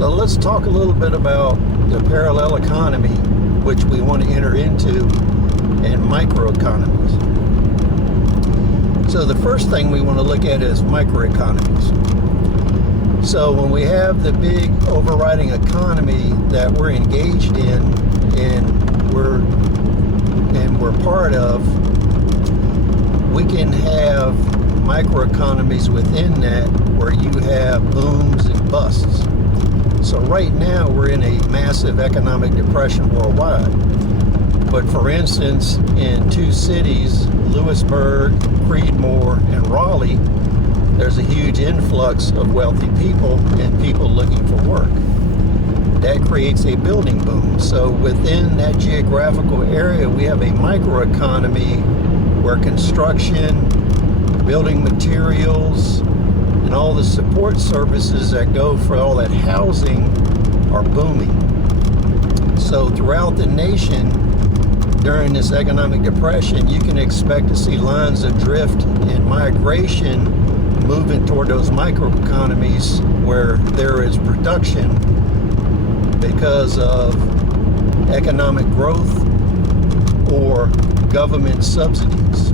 So let's talk a little bit about the parallel economy, which we want to enter into, and microeconomies. So the first thing we want to look at is microeconomies. So when we have the big overriding economy that we're engaged in and we're part of, we can have microeconomies within that where you have booms and busts. So right now we're in a massive economic depression worldwide. But for instance, in two cities, Lewisburg, Creedmoor, and Raleigh, there's a huge influx of wealthy people and people looking for work. That creates a building boom. So within that geographical area, we have a microeconomy where construction, building materials, and all the support services that go for all that housing are booming. So throughout the nation, during this economic depression, you can expect to see lines of drift and migration moving toward those microeconomies where there is production because of economic growth or government subsidies.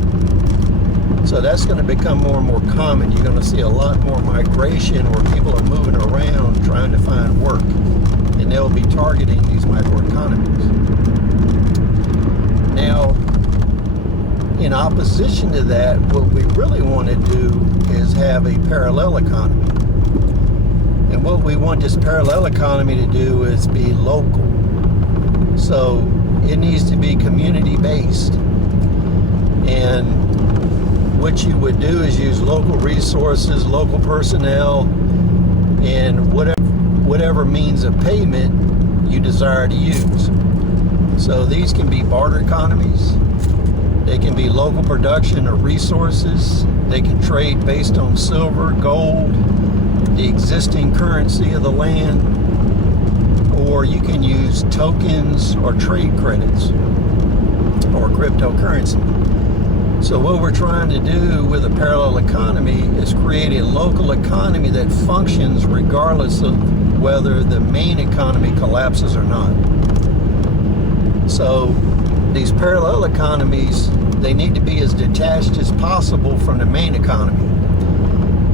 So that's going to become more and more common. You're going to see a lot more migration where people are moving around trying to find work, and they'll be targeting these microeconomies. Now, in opposition to that, what we really want to do is have a parallel economy. And what we want this parallel economy to do is be local. So it needs to be community-based. And what you would do is use local resources, local personnel, and whatever means of payment you desire to use. So these can be barter economies. They can be local production of resources. They can trade based on silver, gold, the existing currency of the land, or you can use tokens or trade credits or cryptocurrency. So what we're trying to do with a parallel economy is create a local economy that functions regardless of whether the main economy collapses or not. So these parallel economies, they need to be as detached as possible from the main economy.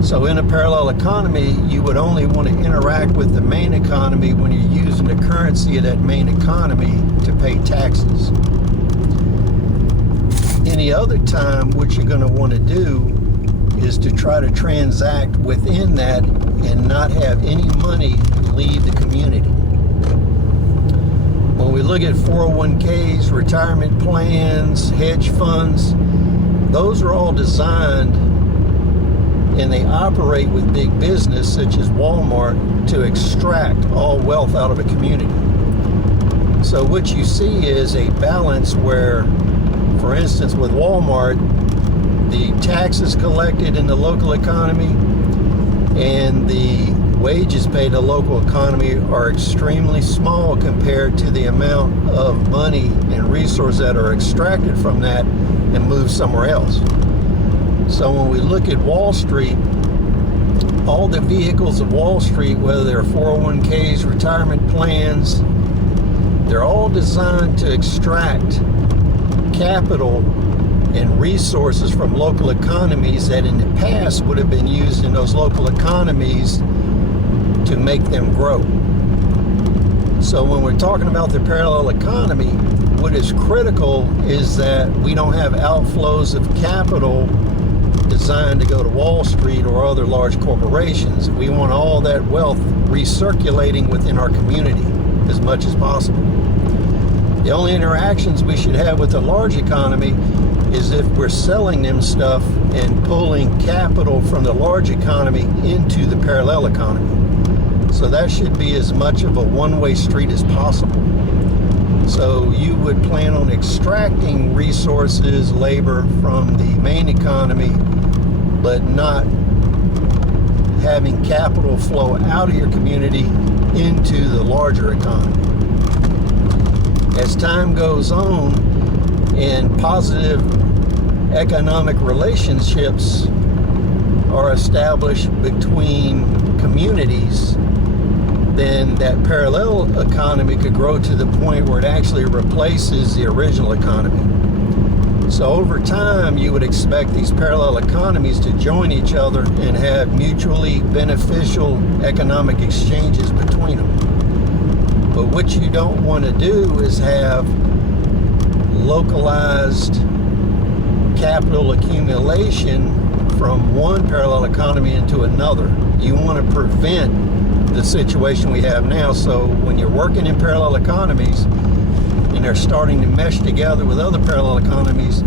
So in a parallel economy, you would only want to interact with the main economy when you're using the currency of that main economy to pay taxes. Any other time, what you're going to want to do is to try to transact within that and not have any money leave the community. When we look at 401ks, retirement plans, hedge funds, those are all designed and they operate with big business such as Walmart to extract all wealth out of a community. So what you see is a balance where, for instance, with Walmart, the taxes collected in the local economy and the wages paid in the local economy are extremely small compared to the amount of money and resources that are extracted from that and moved somewhere else. So when we look at Wall Street, all the vehicles of Wall Street, whether they're 401ks, retirement plans, they're all designed to extract capital and resources from local economies that in the past would have been used in those local economies to make them grow. So when we're talking about the parallel economy, what is critical is that we don't have outflows of capital designed to go to Wall Street or other large corporations. We want all that wealth recirculating within our community as much as possible. The only interactions we should have with a large economy is if we're selling them stuff and pulling capital from the large economy into the parallel economy. So that should be as much of a one-way street as possible. So you would plan on extracting resources, labor from the main economy, but not having capital flow out of your community into the larger economy. As time goes on and positive economic relationships are established between communities, then that parallel economy could grow to the point where it actually replaces the original economy. So over time, you would expect these parallel economies to join each other and have mutually beneficial economic exchanges between them. But what you don't want to do is have localized capital accumulation from one parallel economy into another. You want to prevent the situation we have now. So when you're working in parallel economies and they're starting to mesh together with other parallel economies,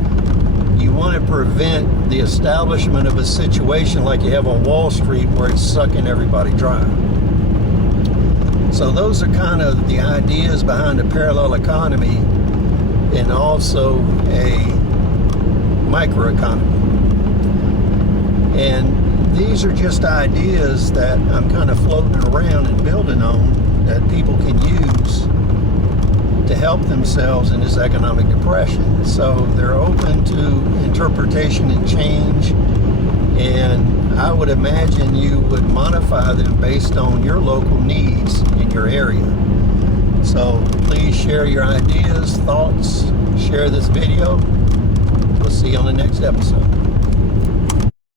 you want to prevent the establishment of a situation like you have on Wall Street where it's sucking everybody dry. So those are kind of the ideas behind a parallel economy and also a microeconomy. And these are just ideas that I'm kind of floating around and building on that people can use to help themselves in this economic depression. So they're open to interpretation and change, and I would imagine you would modify them based on your local needs in your area. So please share your ideas, thoughts, share this video. We'll see you on the next episode.